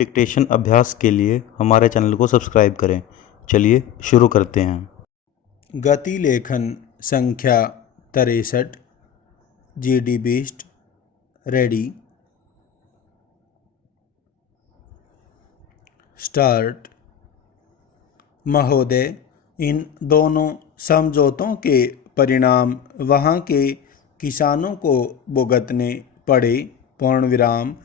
Dictation अभ्यास के लिए हमारे चैनल को सब्सक्राइब करें। चलिए शुरू करते हैं। गति लेखन संख्या 63 GD बीस्ट रेडी स्टार्ट। महोदय, इन दोनों समझौतों के परिणाम वहाँ के किसानों को भुगतने पड़े। पूर्ण विराम।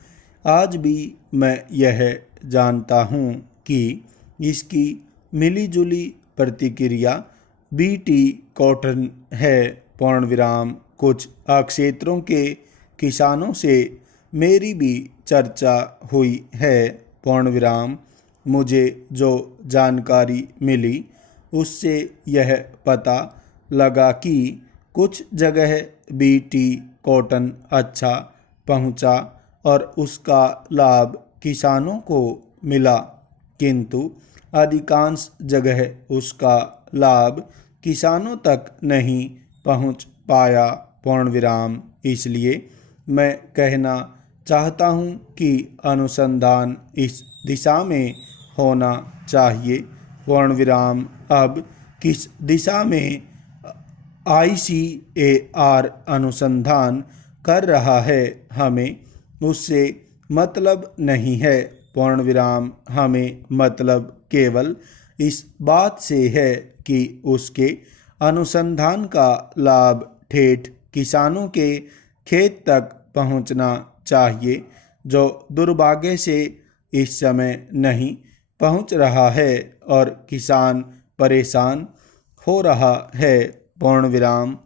आज भी मैं यह जानता हूँ कि इसकी मिलीजुली प्रतिक्रिया BT कॉटन है। पूर्ण विराम। कुछ क्षेत्रों के किसानों से मेरी भी चर्चा हुई है। पूर्ण विराम। मुझे जो जानकारी मिली उससे यह पता लगा कि कुछ जगह BT कॉटन अच्छा पहुंचा और उसका लाभ किसानों को मिला, किंतु अधिकांश जगह उसका लाभ किसानों तक नहीं पहुंच पाया। पूर्ण विराम। इसलिए मैं कहना चाहता हूं कि अनुसंधान इस दिशा में होना चाहिए। पूर्ण विराम। अब किस दिशा में ICAR अनुसंधान कर रहा है हमें उससे मतलब नहीं है। पूर्ण विराम। हमें मतलब केवल इस बात से है कि उसके अनुसंधान का लाभ ठेठ किसानों के खेत तक पहुंचना चाहिए, जो दुर्भाग्य से इस समय नहीं पहुंच रहा है और किसान परेशान हो रहा है। पूर्ण विराम।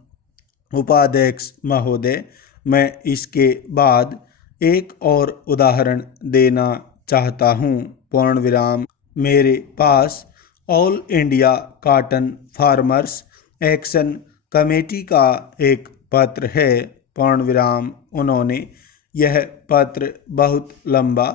उपाध्यक्ष महोदय, मैं इसके बाद एक और उदाहरण देना चाहता हूँ। पूर्ण विराम। मेरे पास all India cotton farmers action committee का एक पत्र है। पूर्ण विराम। उन्होंने यह पत्र बहुत लंबा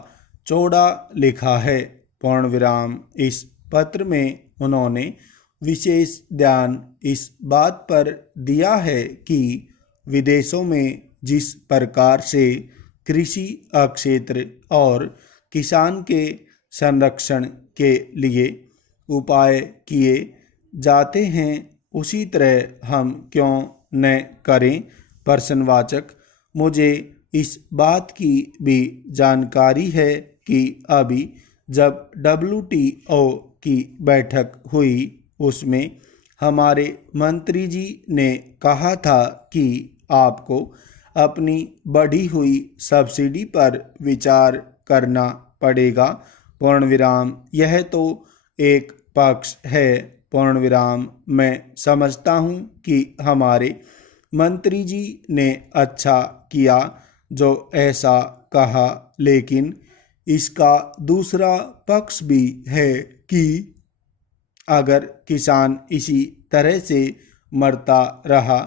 चौड़ा लिखा है। पूर्ण विराम। इस पत्र में उन्होंने विशेष ध्यान इस बात पर दिया है कि विदेशों में जिस प्रकार से कृषि क्षेत्र और किसान के संरक्षण के लिए उपाय किए जाते हैं, उसी तरह हम क्यों न करें। प्रश्नवाचक। मुझे इस बात की भी जानकारी है कि अभी जब WTO की बैठक हुई उसमें हमारे मंत्री जी ने कहा था कि आपको अपनी बढ़ी हुई सब्सिडी पर विचार करना पड़ेगा। पूर्ण विराम। यह तो एक पक्ष है। पूर्ण विराम। मैं समझता हूँ कि हमारे मंत्री जी ने अच्छा किया जो ऐसा कहा, लेकिन इसका दूसरा पक्ष भी है कि अगर किसान इसी तरह से मरता रहा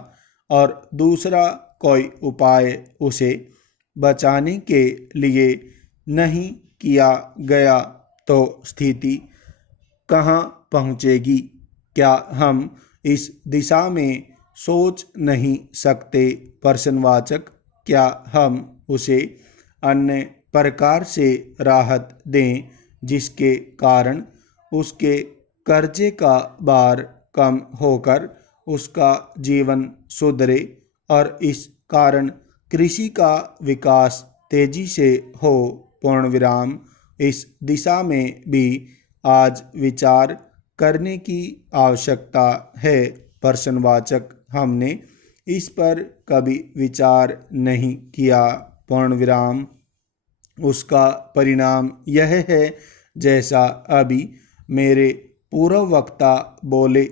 और दूसरा कोई उपाय उसे बचाने के लिए नहीं किया गया तो स्थिति कहाँ पहुँचेगी। क्या हम इस दिशा में सोच नहीं सकते। प्रश्नवाचक। क्या हम उसे अन्य प्रकार से राहत दें जिसके कारण उसके कर्जे का भार कम होकर उसका जीवन सुधरे और इस कारण कृषि का विकास तेजी से हो। पूर्ण विराम। इस दिशा में भी आज विचार करने की आवश्यकता है। प्रश्नवाचक। हमने इस पर कभी विचार नहीं किया। पूर्ण विराम। उसका परिणाम यह है, जैसा अभी मेरे पूर्व वक्ता बोले,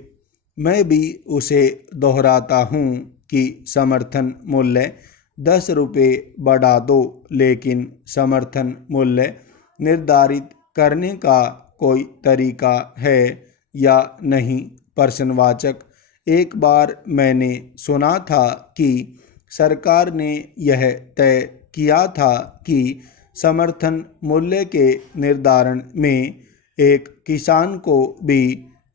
मैं भी उसे दोहराता हूँ कि समर्थन मूल्य 10 रुपये बढ़ा दो, लेकिन समर्थन मूल्य निर्धारित करने का कोई तरीका है या नहीं। प्रश्नवाचक। एक बार मैंने सुना था कि सरकार ने यह तय किया था कि समर्थन मूल्य के निर्धारण में एक किसान को भी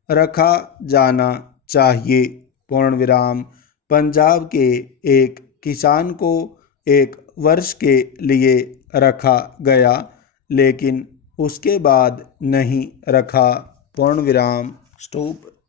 रखा जाना चाहिए। पूर्ण विराम। पंजाब के एक किसान को 1 वर्ष के लिए रखा गया, लेकिन उसके बाद नहीं रखा, पूर्ण विराम, स्टॉप।